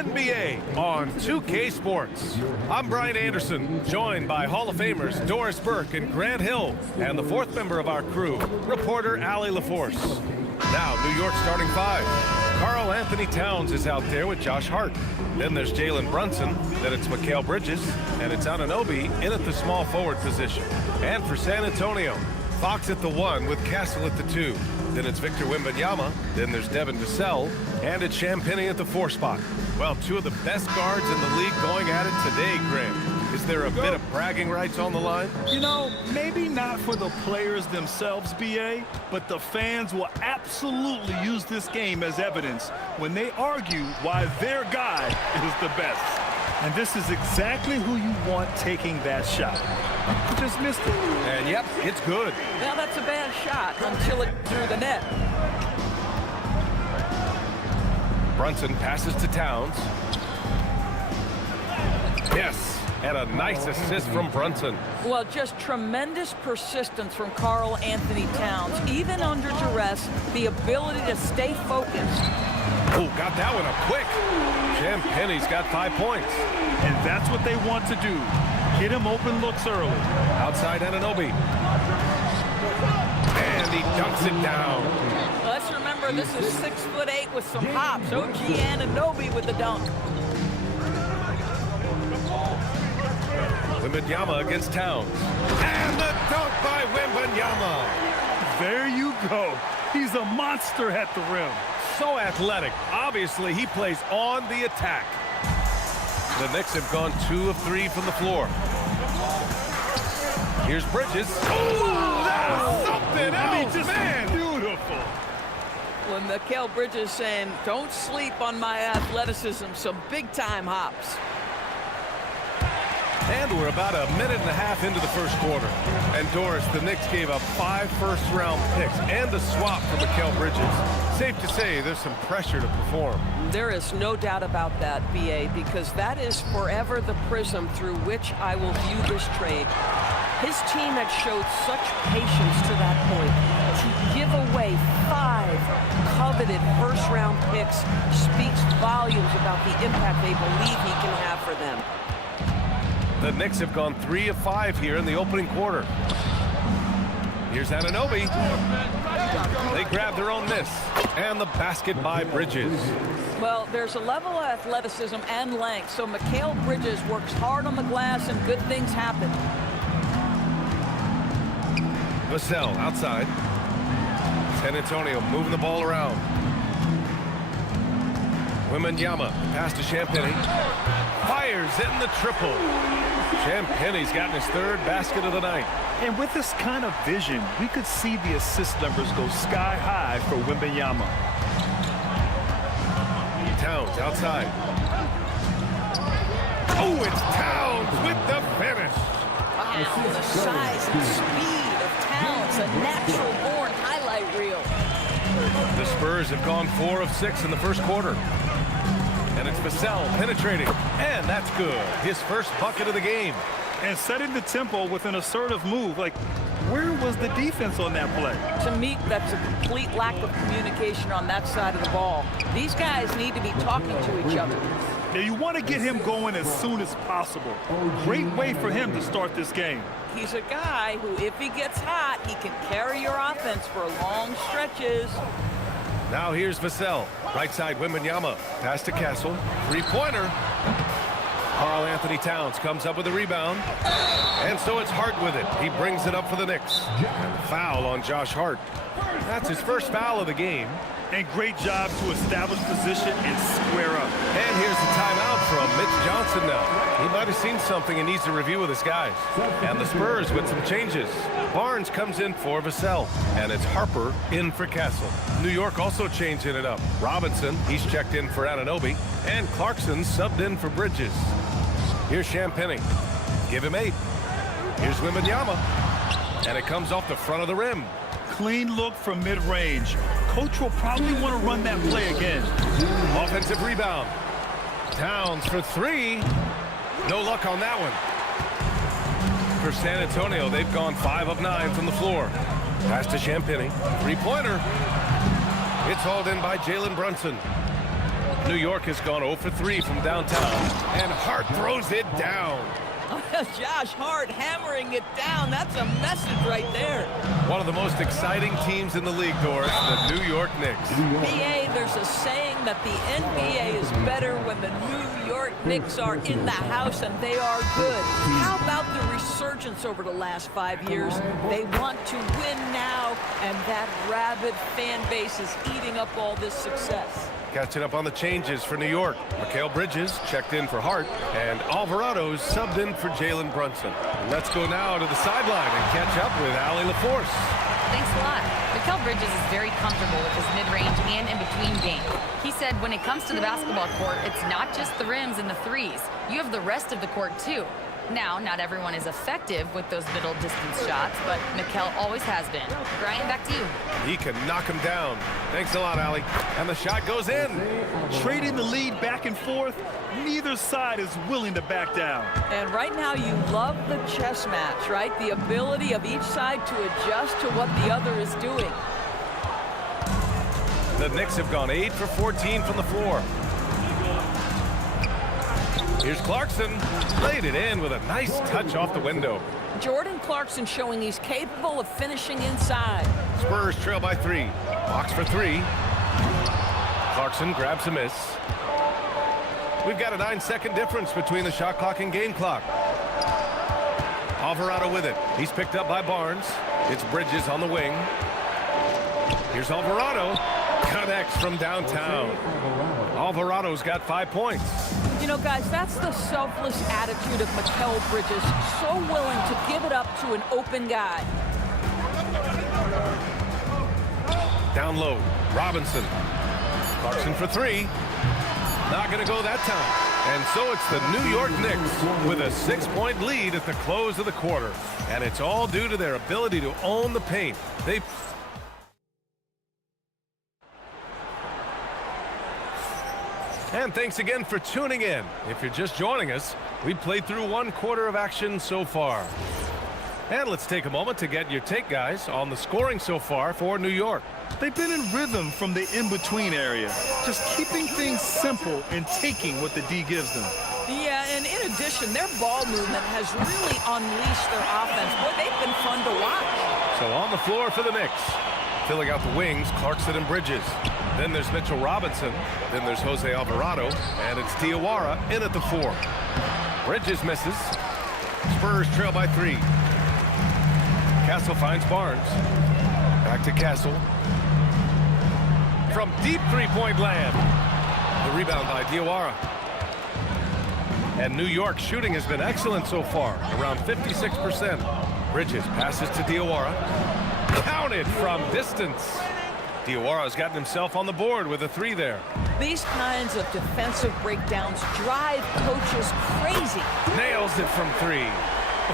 NBA on 2K Sports. I'm Brian Anderson, joined by Hall of Famers Doris Burke and Grant Hill, and the fourth member of our crew, reporter Allie LaForce. Now, New York starting five. Karl Anthony Towns is out there with Josh Hart. Then there's Jalen Brunson. Then it's Mikal Bridges. And it's Anunoby in at the small forward position. And for San Antonio, Fox at the 1 with Castle at the 2. Then it's Victor Wembanyama. Then there's Devin Vassell. And it's Champagnie at the 4 spot. Well, two of the best guards in the league going at it today, Grant. Is there a bit of bragging rights on the line? You know, maybe not for the players themselves, BA, but the fans will absolutely use this game as evidence when they argue why their guy is the best. And this is exactly who you want taking that shot. You just missed it. And yep, it's good. Now that's a bad shot until it through the net. Brunson passes to Towns. Yes. And a nice assist from Brunson. Well, just tremendous persistence from Karl Anthony Towns. Even under duress, the ability to stay focused. Oh, got that one up quick. Champagnie's got 5 points. And that's what they want to do. Get him open looks early. Outside Anunoby. And he dunks it down. Let's remember, this is 6'8" with some hops. OG Anunoby with the dunk. Wembanyama against Towns. And the dunk by Wembanyama. There you go. He's a monster at the rim. So athletic. Obviously, he plays on the attack. The Knicks have gone 2 of 3 from the floor. Here's Bridges. Oh, that's something else, just man. Beautiful. When Mikal Bridges saying, don't sleep on my athleticism, some big-time hops. And we're about a minute and a half into the first quarter. And Doris, the Knicks gave up 5 first-round picks and a swap for Mikal Bridges. Safe to say there's some pressure to perform. There is no doubt about that, BA, because that is forever the prism through which I will view this trade. His team had showed such patience to that point. To give away 5 coveted first-round picks speaks volumes about the impact they believe he can have for them. The Knicks have gone 3 of 5 here in the opening quarter. Here's Anunoby. They grab their own miss. And the basket by Bridges. Well, there's a level of athleticism and length, so Mikal Bridges works hard on the glass and good things happen. Vassell outside. San Antonio moving the ball around. Wembanyama pass to Champagnie. Fires in the triple. Champagnie's gotten his 3rd basket of the night. And with this kind of vision, we could see the assist numbers go sky high for Wembanyama. Towns outside. Oh, it's Towns with the finish. Wow, the size and speed of Towns, a natural-born highlight reel. The Spurs have gone 4 of 6 in the first quarter. And it's Vassell penetrating. And that's good. His first bucket of the game. And setting the tempo with an assertive move. Like, where was the defense on that play? To me, that's a complete lack of communication on that side of the ball. These guys need to be talking to each other. Now, you want to get him going as soon as possible. Great way for him to start this game. He's a guy who, if he gets hot, he can carry your offense for long stretches. Now here's Vassell. Right side, Wembanyama. Pass to Castle. 3-pointer. Karl Anthony Towns comes up with a rebound. And so it's Hart with it. He brings it up for the Knicks. And foul on Josh Hart. That's his first foul of the game. And great job to establish position and square up. And here's the timeout from Mitch Johnson now. He might have seen something and needs to review with his guys. And the Spurs with some changes. Barnes comes in for Vassell. And it's Harper in for Castle. New York also changing it up. Robinson, he's checked in for Anunoby. And Clarkson subbed in for Bridges. Here's Champagnie. Give him 8. Here's Wembanyama. And it comes off the front of the rim. Clean look from mid-range. Coach will probably want to run that play again. Offensive rebound. Towns for 3. No luck on that one. For San Antonio, they've gone 5 of 9 from the floor. Pass to Champagnie. 3-pointer. It's hauled in by Jalen Brunson. New York has gone 0 for 3 from downtown, and Hart throws it down. Josh Hart hammering it down. That's a message right there. One of the most exciting teams in the league, Doris, the New York Knicks. BA, there's a saying that the NBA is better when the New York Knicks are in the house, and they are good. How about the resurgence over the last 5 years? They want to win now, and that rabid fan base is eating up all this success. Catching up on the changes for New York. Mikal Bridges checked in for Hart, and Alvarado's subbed in for Jalen Brunson. Let's go now to the sideline and catch up with Allie LaForce. Thanks a lot. Mikal Bridges is very comfortable with his mid-range and in-between game. He said when it comes to the basketball court, it's not just the rims and the threes. You have the rest of the court, too. Now, not everyone is effective with those middle distance shots, but Mikal always has been. Brian, back to you. He can knock him down. Thanks a lot, Allie. And the shot goes in. Trading the lead back and forth, neither side is willing to back down. And right now you love the chess match, right? The ability of each side to adjust to what the other is doing. The Knicks have gone 8 for 14 from the floor. Here's Clarkson. Laid it in with a nice touch off the window. Jordan Clarkson showing he's capable of finishing inside. Spurs trail by 3. Box for 3. Clarkson grabs a miss. We've got a 9-second difference between the shot clock and game clock. Alvarado with it. He's picked up by Barnes. It's Bridges on the wing. Here's Alvarado. Connects from downtown. Alvarado's got 5 points. You know, guys, that's the selfless attitude of Mikal Bridges. So willing to give it up to an open guy. Down low. Robinson. Clarkson for 3. Not going to go that time. And so it's the New York Knicks with a 6-point lead at the close of the quarter. And it's all due to their ability to own the paint. And thanks again for tuning in. If you're just joining us, we played through 1 quarter of action so far. And let's take a moment to get your take, guys, on the scoring so far for New York. They've been in rhythm from the in-between area, just keeping things simple and taking what the D gives them. Yeah, and in addition, their ball movement has really unleashed their offense. Boy, they've been fun to watch. So on the floor for the Knicks. Filling out the wings, Clarkson and Bridges. Then there's Mitchell Robinson. Then there's Jose Alvarado. And it's Diawara in at the 4. Bridges misses. Spurs trail by 3. Castle finds Barnes. Back to Castle. From deep three-point land. The rebound by Diawara. And New York's shooting has been excellent so far, around 56%. Bridges passes to Diawara. Counted from distance. Diawara's gotten himself on the board with a 3 there. These kinds of defensive breakdowns drive coaches crazy. Nails it from 3.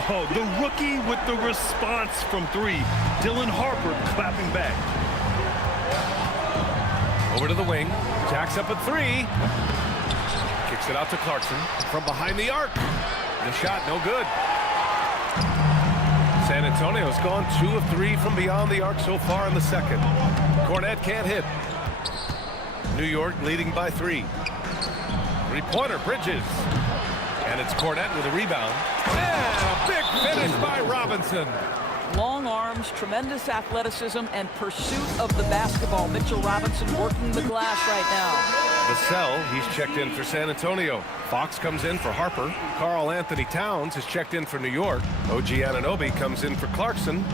Oh, the rookie with the response from 3. Dylan Harper clapping back. Over to the wing. Jacks up a 3. Kicks it out to Clarkson from behind the arc. The shot no good. San Antonio's gone 2 of 3 from beyond the arc so far in the second. Cornette can't hit. New York leading by 3. 3-pointer, Bridges. And it's Cornette with a rebound. And a big finish by Robinson. Long arms, tremendous athleticism, and pursuit of the basketball. Mitchell Robinson working the glass right now. Vassell, he's checked in for San Antonio. Fox comes in for Harper. Karl Anthony Towns has checked in for New York. OG Anunoby comes in for Clarkson.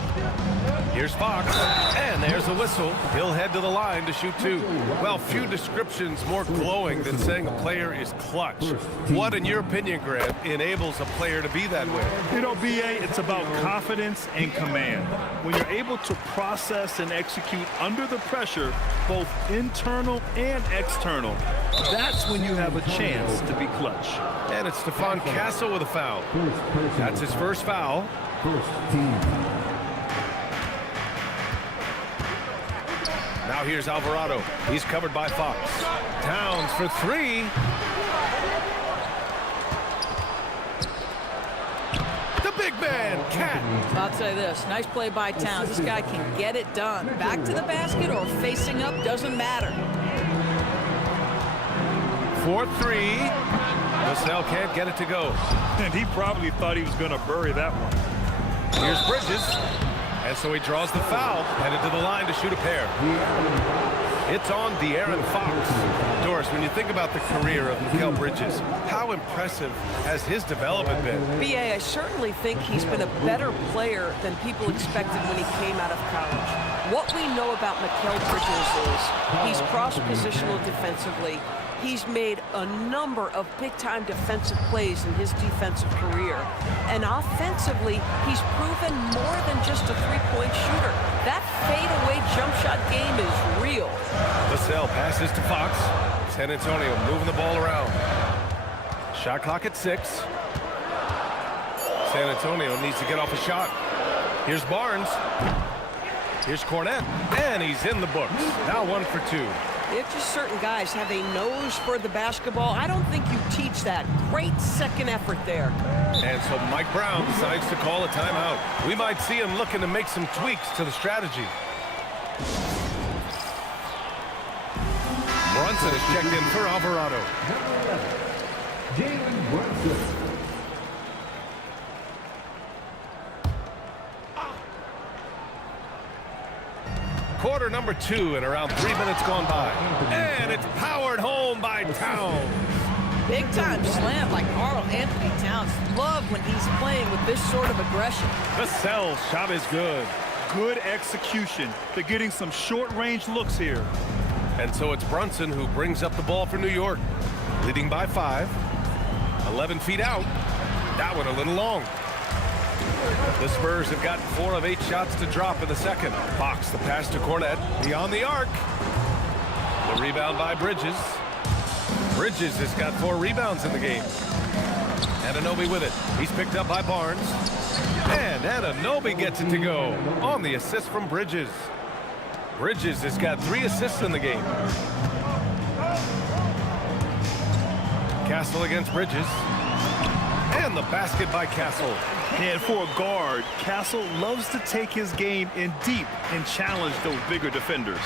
Here's Fox, and there's the whistle. He'll head to the line to shoot 2. Well, few descriptions more glowing than saying a player is clutch. What, in your opinion, Grant, enables a player to be that way? You know, BA, it's about confidence and command. When you're able to process and execute under the pressure, both internal and external, that's when you have a chance to be clutch. And it's Stephon Castle with a foul. That's his first foul. Now here's Alvarado. He's covered by Fox. Towns for 3. The big man, Cat. I'll say this, nice play by Towns. This guy can get it done. Back to the basket or facing up, doesn't matter. for three. Vassell can't get it to go. And he probably thought he was going to bury that one. Here's Bridges. And so he draws the foul, headed to the line to shoot a pair. It's on De'Aaron Fox. Doris, when you think about the career of Mikal Bridges, how impressive has his development been? BA, I certainly think he's been a better player than people expected when he came out of college. What we know about Mikal Bridges is he's cross-positional defensively. He's made a number of big-time defensive plays in his defensive career. And offensively, he's proven more than just a three-point shooter. That fadeaway jump shot game is real. Vassell passes to Fox. San Antonio moving the ball around. Shot clock at 6. San Antonio needs to get off a shot. Here's Barnes. Here's Cornette. And he's in the books. Now 1 for 2. It's just certain guys have a nose for the basketball. I don't think you teach that. Great second effort there. And so Mike Brown decides to call a timeout. We might see him looking to make some tweaks to the strategy. Brunson is checked in for Alvarado. Jalen Brunson. Quarter number 2 and around 3 minutes gone by. And it's powered home by Towns. Big time slam by Karl Anthony Towns. Love when he's playing with this sort of aggression. Vassell's shot is good. Good execution. They're getting some short-range looks here. And so it's Brunson who brings up the ball for New York. Leading by 5. 11 feet out. That one a little long. The Spurs have gotten 4 of 8 shots to drop in the second. Fox the pass to Cornette. Beyond the arc. The rebound by Bridges. Bridges has got 4 rebounds in the game. Anunoby with it. He's picked up by Barnes. And Anunoby gets it to go on the assist from Bridges. Bridges has got 3 assists in the game. Castle against Bridges. And the basket by Castle. And for a guard, Castle loves to take his game in deep and challenge those bigger defenders.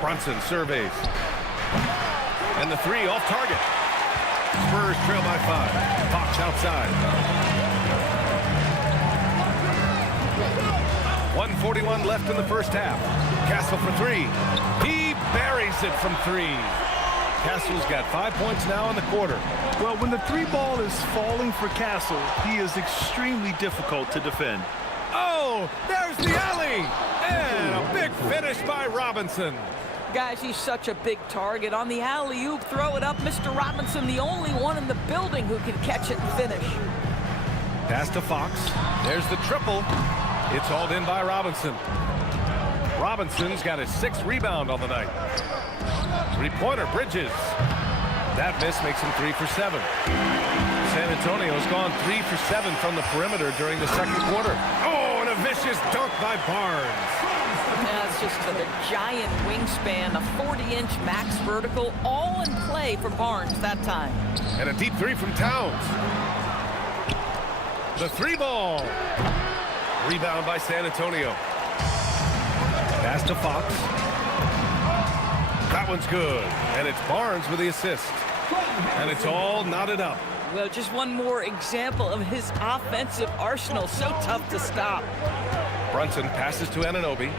Brunson surveys. And the 3 off target. Spurs trail by 5. Fox outside. 1:41 left in the first half. Castle for 3. He buries it from 3. Castle's got 5 points now in the quarter. Well, when the 3 ball is falling for Castle, he is extremely difficult to defend. Oh, there's the alley. And a big finish by Robinson. Guys, he's such a big target. On the alley-oop, throw it up. Mr. Robinson, the only one in the building who can catch it and finish. Pass to Fox. There's the triple. It's hauled in by Robinson. Robinson's got his 6th rebound on the night. 3-pointer, Bridges. That miss makes him 3 for 7. San Antonio's gone 3 for 7 from the perimeter during the second quarter. Oh, and a vicious dunk by Barnes. Yeah, it's just the giant wingspan, a 40-inch max vertical, all in play for Barnes that time. And a deep 3 from Towns. The 3-ball. Rebound by San Antonio. Pass to Fox. That one's good. And it's Barnes with the assist. And it's all knotted up. Well, just one more example of his offensive arsenal. So tough to stop. Brunson passes to Anunoby.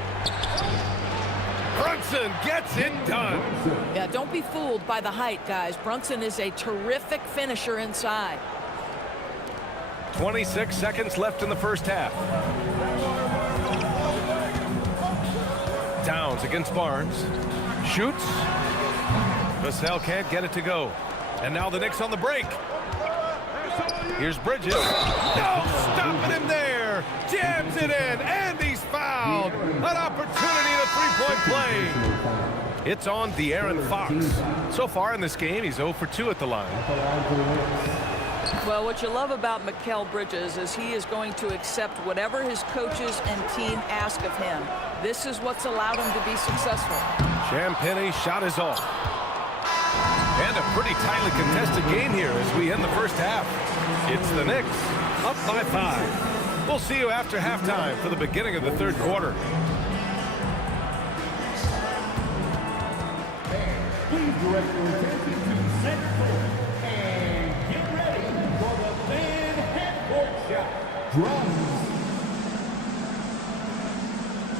Brunson gets it done. Yeah, don't be fooled by the height, guys. Brunson is a terrific finisher inside. 26 seconds left in the first half. Towns against Barnes. Shoots. Vassell can't get it to go. And now the Knicks on the break. Here's Bridges. No, stopping him there. Jams it in, and he's fouled. An opportunity to 3-point play. It's on De'Aaron Fox. So far in this game, he's 0 for 2 at the line. Well, what you love about Mikal Bridges is he is going to accept whatever his coaches and team ask of him. This is what's allowed him to be successful. Champagne's shot is off. And a pretty tightly contested game here as we end the first half. It's the Knicks up by 5. We'll see you after halftime for the beginning of the third quarter. Direct your attention to center court and get ready for the fan half-court shot. Drums.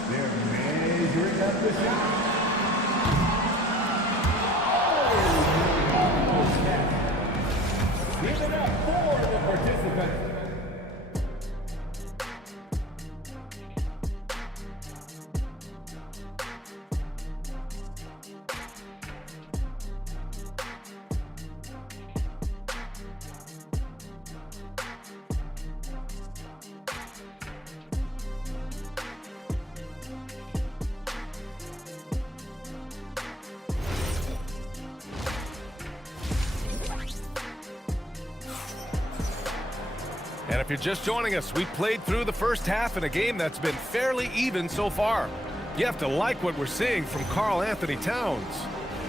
They're measuring up the shot. Almost half. Give it up for the participants. And if you're just joining us, we played through the first half in a game that's been fairly even so far. You have to like what we're seeing from Karl Anthony Towns.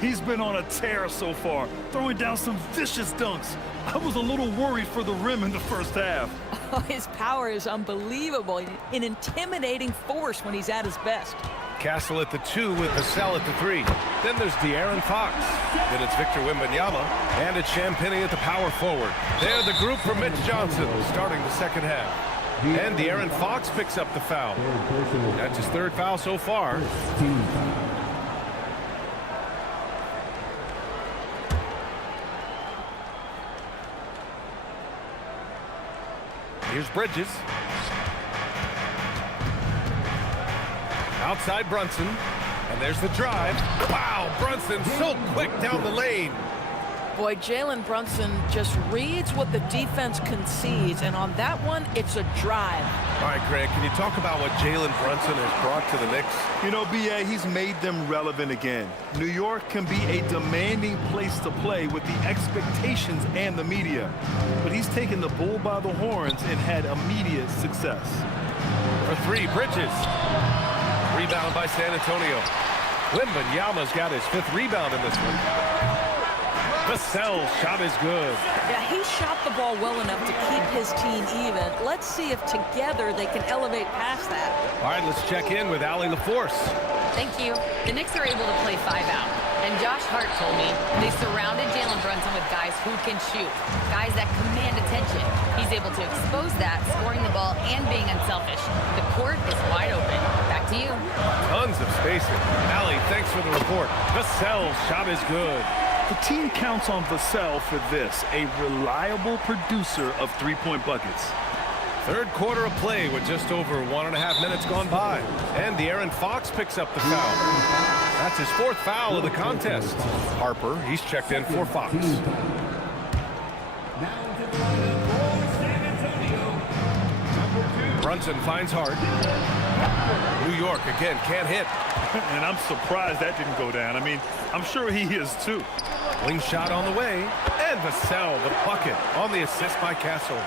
He's been on a tear so far, throwing down some vicious dunks. I was a little worried for the rim in the first half. Oh, his power is unbelievable. An intimidating force when he's at his best. Castle at the 2 with Vassell at the 3. Then there's De'Aaron Fox. Then it's Victor Wembanyama. And it's Champagnie at the power forward. They're the group for Mitch Johnson starting the second half. And De'Aaron Fox picks up the foul. That's his third foul so far. Here's Bridges. Outside Brunson, and there's the drive. Wow, Brunson so quick down the lane. Boy, Jalen Brunson just reads what the defense concedes, and on that one, it's a drive. All right, Greg, can you talk about what Jalen Brunson has brought to the Knicks? You know, B.A., he's made them relevant again. New York can be a demanding place to play with the expectations and the media. But he's taken the bull by the horns and had immediate success. For 3, Bridges. Rebound by San Antonio. Wembanyama's got his 5th rebound in this one. Vassell's shot is good. Yeah, he shot the ball well enough to keep his team even. Let's see if together they can elevate past that. All right, let's check in with Allie LaForce. Thank you. The Knicks are able to play 5 out. And Josh Hart told me they surrounded Jalen Brunson with guys who can shoot, guys that command attention. He's able to expose that, scoring the ball and being unselfish. The court is wide open. Back to you. Tons of spacing. Allie, thanks for the report. Vassell's shot is good. The team counts on Vassell for this, a reliable producer of three-point buckets. Third quarter of play with just over 1.5 minutes gone by. And De'Aaron Fox picks up the foul. That's his 4th foul of the contest. Harper, he's checked in for Fox. Brunson finds Hart. New York again can't hit. And I'm surprised that didn't go down. I mean, I'm sure he is too. Wing shot on the way. And Vassell, the bucket on the assist by Castle.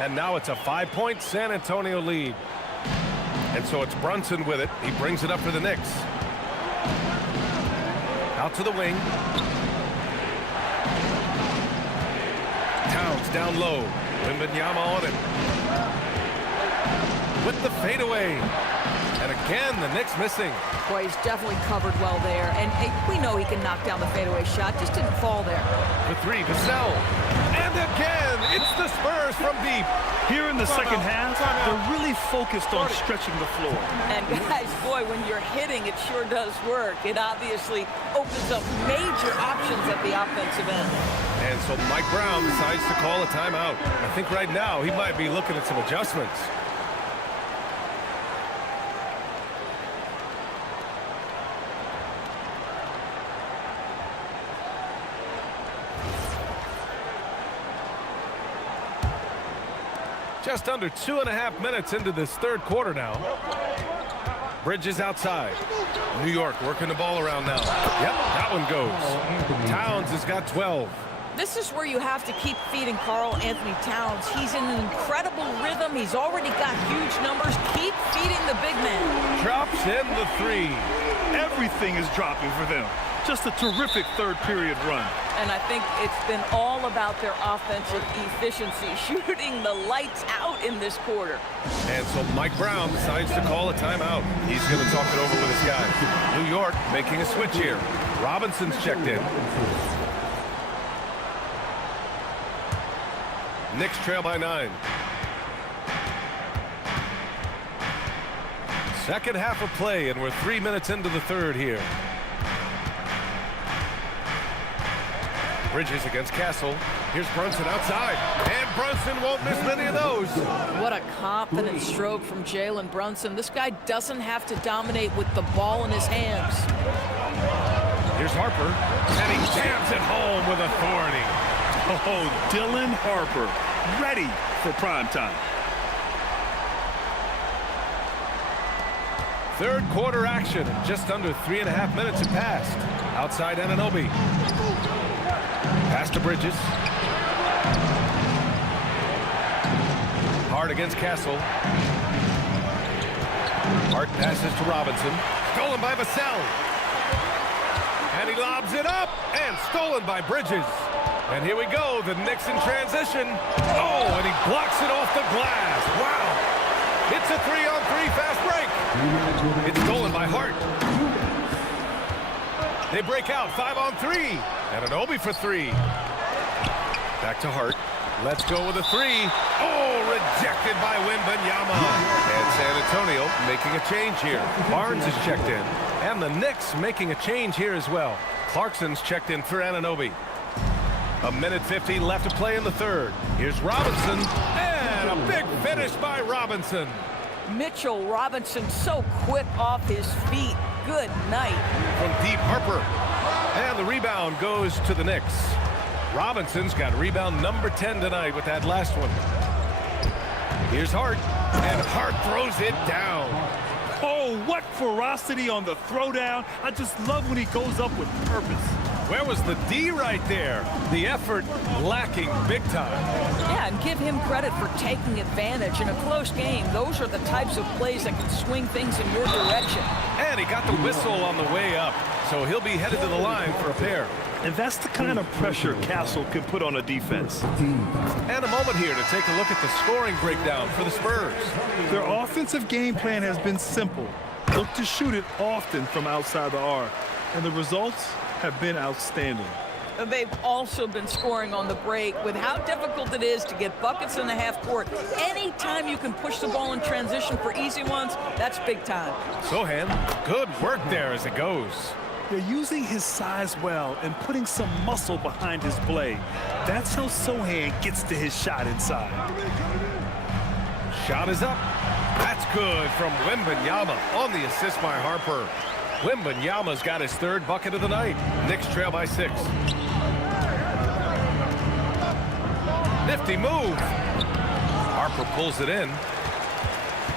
And now it's a 5-point San Antonio lead. And so it's Brunson with it. He brings it up for the Knicks. Out to the wing. Towns down low. Wembanyama on it. With the fadeaway. And again, the Knicks missing. Boy, he's definitely covered well there. And hey, we know he can knock down the fadeaway shot. Just didn't fall there. For 3, Vassell. And again, it's the Spurs from deep. Here in the second half, they're really focused on stretching the floor. And guys, boy, when you're hitting, it sure does work. It obviously opens up major options at the offensive end. And so Mike Brown decides to call a timeout. I think right now he might be looking at some adjustments. Just under 2.5 minutes into this third quarter now. Bridges outside. New York working the ball around now. Yep, that one goes. Towns has got 12. This is where you have to keep feeding Karl Anthony Towns. He's in an incredible rhythm. He's already got huge numbers. Keep feeding the big man. Drops in the three. Everything is dropping for them. Just a terrific third period run. And I think it's been all about their offensive efficiency, shooting the lights out in this quarter. And so Mike Brown decides to call a timeout. He's going to talk it over with his guys. New York making a switch here. Robinson's checked in. Knicks trail by 9. Second half of play, and we're 3 minutes into the third here. Bridges against Castle. Here's Brunson outside, and Brunson won't miss many of those. What a confident stroke from Jalen Brunson. This guy doesn't have to dominate with the ball in his hands. Here's Harper, and he jams it home with authority. Oh, Dylan Harper, ready for prime time. Third quarter action. Just under 3.5 minutes have passed. Outside Anunoby. Pass to Bridges. Hart against Castle. Hart passes to Robinson. Stolen by Vassell. And he lobs it up. And stolen by Bridges. And here we go. The Knicks in transition. Oh, and he blocks it off the glass. Wow. It's a 3-on-3 fast break. It's stolen by Hart. They break out 5-on-3. Anunoby for 3. Back to Hart. Let's go with a 3. Oh, rejected by Wembanyama. And San Antonio making a change here. Barnes is checked in. And the Knicks making a change here as well. Clarkson's checked in for Anunoby. 1:50 left to play in the third. Here's Robinson. And a big finish by Robinson. Mitchell Robinson so quick off his feet. Good night. From deep, Harper. And the rebound goes to the Knicks. Robinson's got rebound number 10 tonight with that last one. Here's Hart. And Hart throws it down. Oh, what ferocity on the throwdown. I just love when he goes up with purpose. Where was the D right there? The effort lacking big time. Yeah, and give him credit for taking advantage in a close game. Those are the types of plays that can swing things in your direction. And he got the whistle on the way up, so he'll be headed to the line for a pair. And that's the kind of pressure Castle can put on a defense. And a moment here to take a look at the scoring breakdown for the Spurs. Their offensive game plan has been simple. Look to shoot it often from outside the arc. And the results have been outstanding. They've also been scoring on the break. With how difficult it is to get buckets in the half court, anytime you can push the ball in transition for easy ones, that's big time. Sohan, good work there as it goes. They're using his size well and putting some muscle behind his blade. That's how Sohan gets to his shot inside. Shot is up. That's good from Wembanyama on the assist by Harper. Wembanyama's got his third bucket of the night. Knicks trail by 6. Nifty move. Harper pulls it in.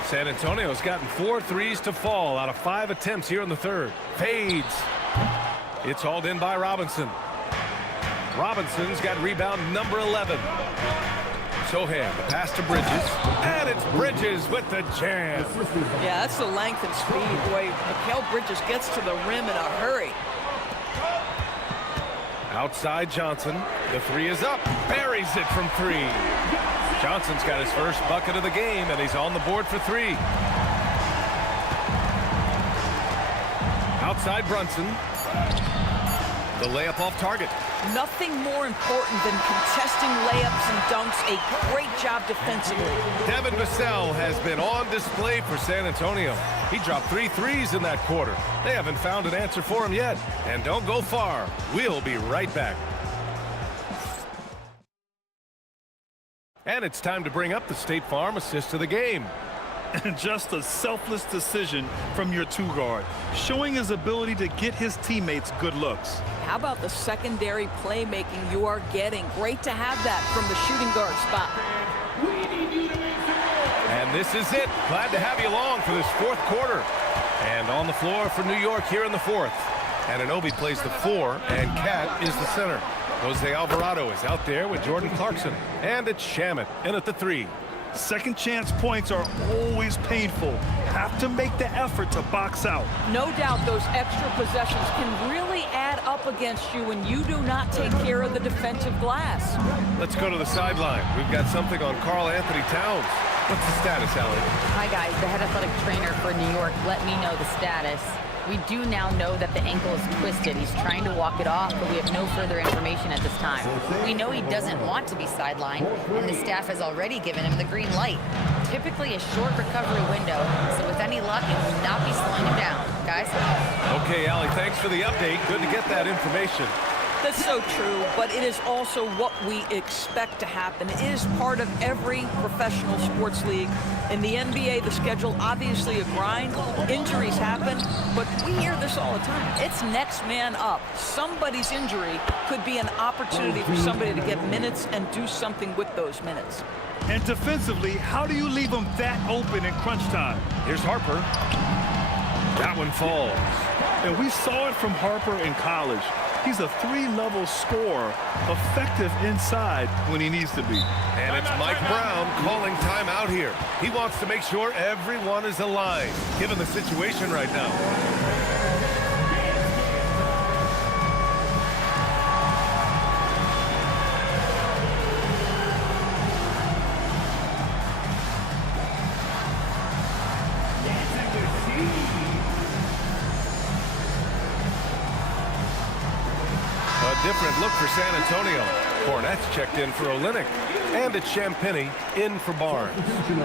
San Antonio's gotten 4 threes to fall out of 5 attempts here in the third. Fades. It's hauled in by Robinson. Robinson's got rebound number 11. Sohan, the pass to Bridges. And it's Bridges with the jam. Yeah, that's the length and speed. Boy, Mikal Bridges gets to the rim in a hurry. Outside Johnson. The 3 is up. Buries it from 3. Johnson's got his first bucket of the game, and he's on the board for 3. Outside Brunson. The layup off target. Nothing more important than contesting layups and dunks. A great job defensively. Devin Vassell has been on display for San Antonio. He dropped 3 threes in that quarter. They haven't found an answer for him yet. And don't go far. We'll be right back. And it's time to bring up the State Farm assist of the game. And just a selfless decision from your 2-guard, showing his ability to get his teammates good looks. How about the secondary playmaking you are getting? Great to have that from the shooting guard spot. And this is it. Glad to have you along for this fourth quarter. And on the floor for New York here in the fourth. Anunoby plays the 4, and Cat is the center. Jose Alvarado is out there with Jordan Clarkson. And it's Shamet in at the 3. Second chance points are always painful. Have to make the effort to box out. No doubt those extra possessions can really add up against you when you do not take care of the defensive glass. Let's go to the sideline. We've got something on Karl Anthony Towns. What's the status, Allie? Hi, guys. The head athletic trainer for New York let me know the status. We do now know that the ankle is twisted. He's trying to walk it off, but we have no further information at this time. We know he doesn't want to be sidelined, and the staff has already given him the green light. Typically a short recovery window, so with any luck, it will not be slowing him down. Guys? Okay, Allie, thanks for the update. Good to get that information. That's so true, but it is also what we expect to happen. It is part of every professional sports league. In the NBA, the schedule, obviously a grind. Injuries happen, but we hear this all the time. It's next man up. Somebody's injury could be an opportunity for somebody to get minutes and do something with those minutes. And defensively, how do you leave them that open in crunch time? Here's Harper. That one falls. And we saw it from Harper in college. He's a 3-level scorer, effective inside when he needs to be. And it's Mike Brown calling timeout here. He wants to make sure everyone is aligned, given the situation right now. Different look for San Antonio. Cornette's checked in for Olynyk. And it's Champagnie in for Barnes.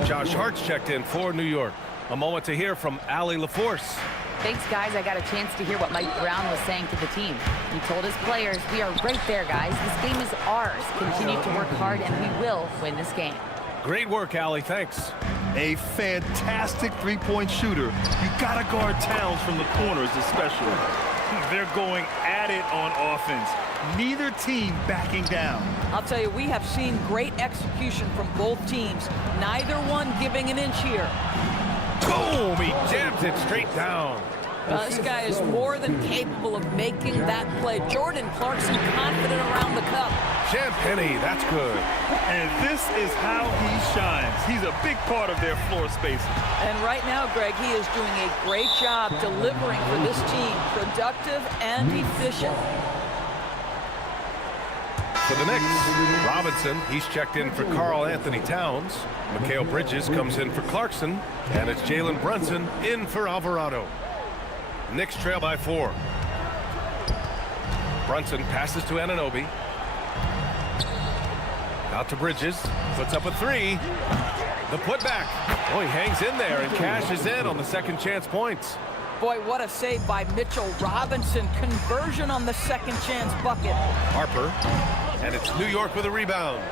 Josh Hart's checked in for New York. A moment to hear from Allie LaForce. Thanks, guys. I got a chance to hear what Mike Brown was saying to the team. He told his players, we are right there, guys. This game is ours. Continue to work hard, and we will win this game. Great work, Allie. Thanks. A fantastic three-point shooter. You got to guard Towns from the corners especially. They're going at it on offense. Neither team backing down. I'll tell you, we have seen great execution from both teams. Neither one giving an inch here. Boom! He jams it straight down. This guy is more than capable of making that play. Jordan Clarkson confident around the cup. Champagnie, that's good. And this is how he shines. He's a big part of their floor spacing. And right now, Greg, he is doing a great job delivering for this team. Productive and efficient. For the Knicks, Robinson, he's checked in for Karl Anthony Towns. Mikal Bridges comes in for Clarkson. And it's Jalen Brunson in for Alvarado. Knicks trail by 4. Brunson passes to Anunoby. Out to Bridges. Puts up a 3. The putback. Oh, he hangs in there and cashes in on the second chance points. Boy, what a save by Mitchell Robinson. Conversion on the second chance bucket. Harper. And it's New York with a rebound.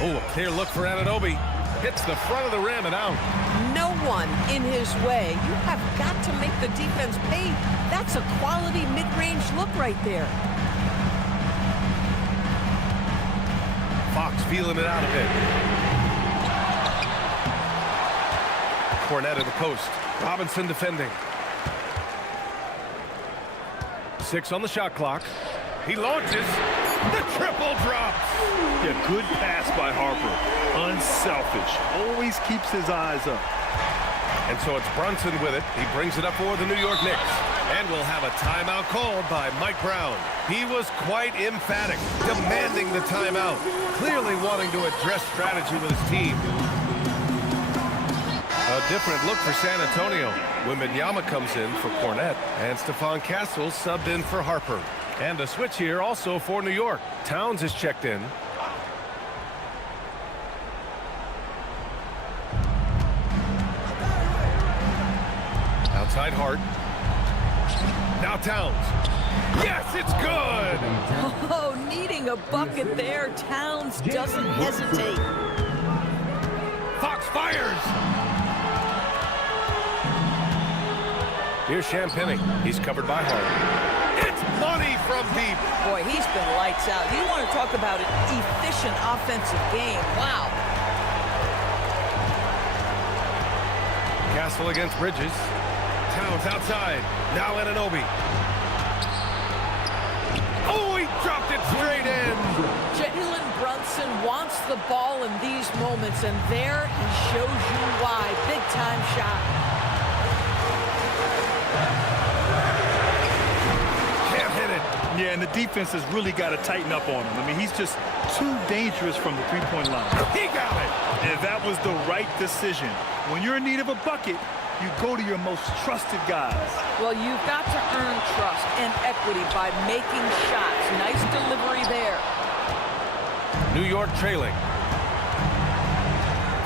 Oh, a clear look for Anunoby. Hits the front of the rim and out. No one in his way. You have got to make the defense pay. That's a quality mid-range look right there. Fox feeling it out a bit. Cornette in the post. Robinson defending. 6 on the shot clock. He launches. The triple drops. Yeah, good pass by Harper. Unselfish. Always keeps his eyes up. And so it's Brunson with it. He brings it up for the New York Knicks. And we'll have a timeout called by Mike Brown. He was quite emphatic, demanding the timeout, clearly wanting to address strategy with his team. A different look for San Antonio. Wembanyama comes in for Cornette, and Stephon Castle subbed in for Harper. And a switch here also for New York. Towns is checked in. Outside Hart. Now Towns. Yes, it's good! Oh, needing a bucket there. Towns doesn't hesitate. Fox fires! Here's Champagnie. He's covered by Hart. It's money from deep. Boy, he's been lights out. You want to talk about an efficient offensive game. Wow. Castle against Bridges. Towns outside. Now Anunoby. ball in these moments, and there he shows you why. Big-time shot. Can't hit it. Yeah, and the defense has really got to tighten up on him. I mean, he's just too dangerous from the three-point line. He got it. And that was the right decision. When you're in need of a bucket, you go to your most trusted guys. Well, you've got to earn trust and equity by making shots. Nice delivery there. New York trailing.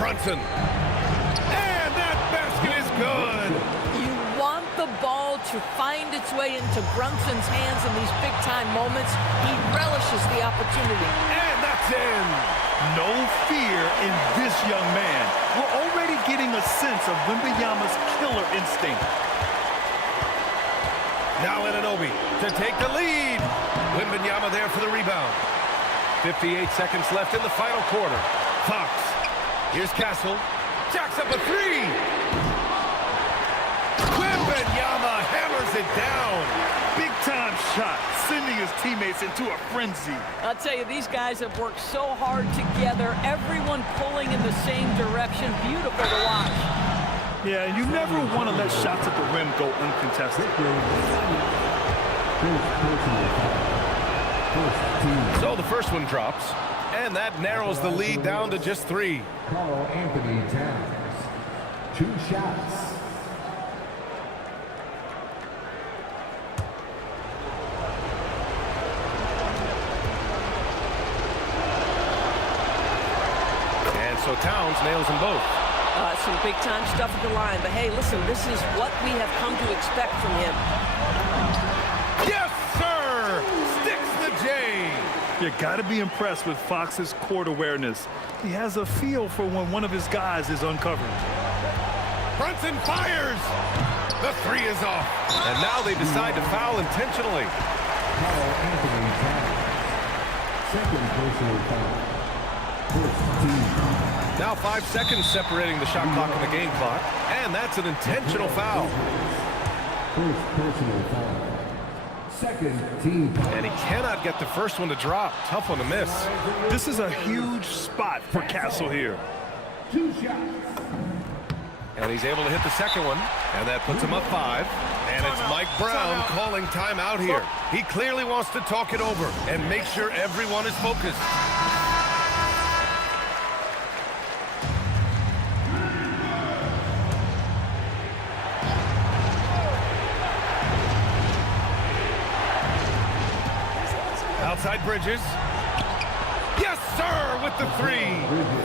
Brunson. And that basket is good. You want the ball to find its way into Brunson's hands in these big-time moments. He relishes the opportunity. And that's in. No fear in this young man. We're already getting a sense of Wembanyama's killer instinct. Now Anunoby to take the lead. Wembanyama there for the rebound. 58 seconds left in the final quarter. Fox. Here's Castle. Jacks up a three. Wembanyama hammers it down. Big-time shot, sending his teammates into a frenzy. I'll tell you, these guys have worked so hard together. Everyone pulling in the same direction. Beautiful to watch. Yeah, and you never want to let shots at the rim go uncontested. So the first one drops, and that narrows the lead down to just three. Carl Anthony Towns. 2 shots. And so Towns nails them both. Some big-time stuff at the line. But, hey, listen, this is what we have come to expect from him. Yes, sir! Sticks the J. You got to be impressed with Fox's court awareness. He has a feel for when one of his guys is uncovered. Brunson fires. The three is off. And now they decide to foul intentionally. Carl Anthony Towns. Second personal foul. First team. Now 5 seconds separating the shot clock and the game clock. And that's an intentional foul. First personal foul. Second team foul. And he cannot get the first one to drop. Tough one to miss. This is a huge spot for Castle here. 2 shots. And he's able to hit the second one. And that puts him up 5. And it's Mike Brown calling timeout here. He clearly wants to talk it over and make sure everyone is focused. Outside Bridges. Yes, sir, with the three.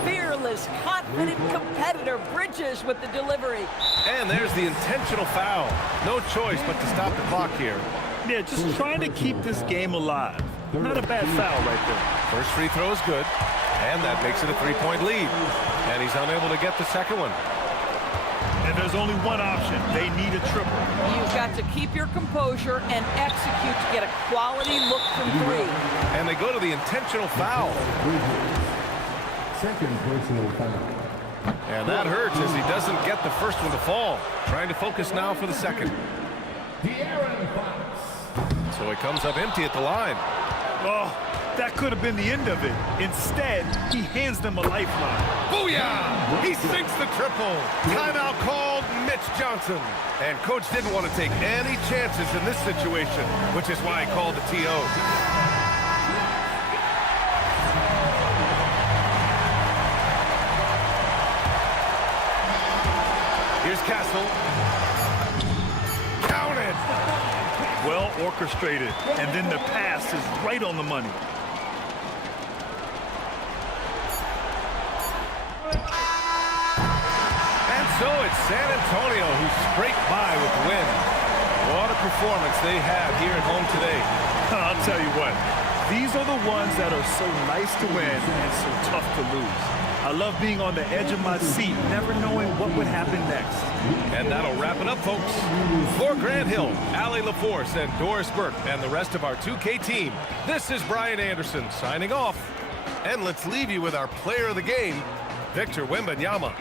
Fearless, confident competitor. Bridges with the delivery. And there's the intentional foul. No choice but to stop the clock here. Yeah, just trying to keep this game alive. Not a bad foul right there. First free throw is good. And that makes it a 3-point lead. And he's unable to get the second one. And there's only one option. They need a triple. You've got to keep your composure and execute to get a quality look from 3. And they go to the intentional foul. Second personal foul. And that hurts as he doesn't get the first one to fall. Trying to focus now for the second. De'Aaron Fox. So he comes up empty at the line. Oh, that could have been the end of it. Instead, he hands them a lifeline. Booyah! He sinks the triple. Timeout called Mitch Johnson. And coach didn't want to take any chances in this situation, which is why he called the TO. Here's Castle. Counted. Well orchestrated. And then the pass is right on the money. And so it's San Antonio who scraped by with the win. What a performance they have here at home today. I'll tell you what. These are the ones that are so nice to win and so tough to lose. I love being on the edge of my seat, never knowing what would happen next. And that'll wrap it up, folks. For Grant Hill, Allie LaForce, and Doris Burke, and the rest of our 2K team, this is Brian Anderson signing off. And let's leave you with our player of the game, Victor Wembanyama.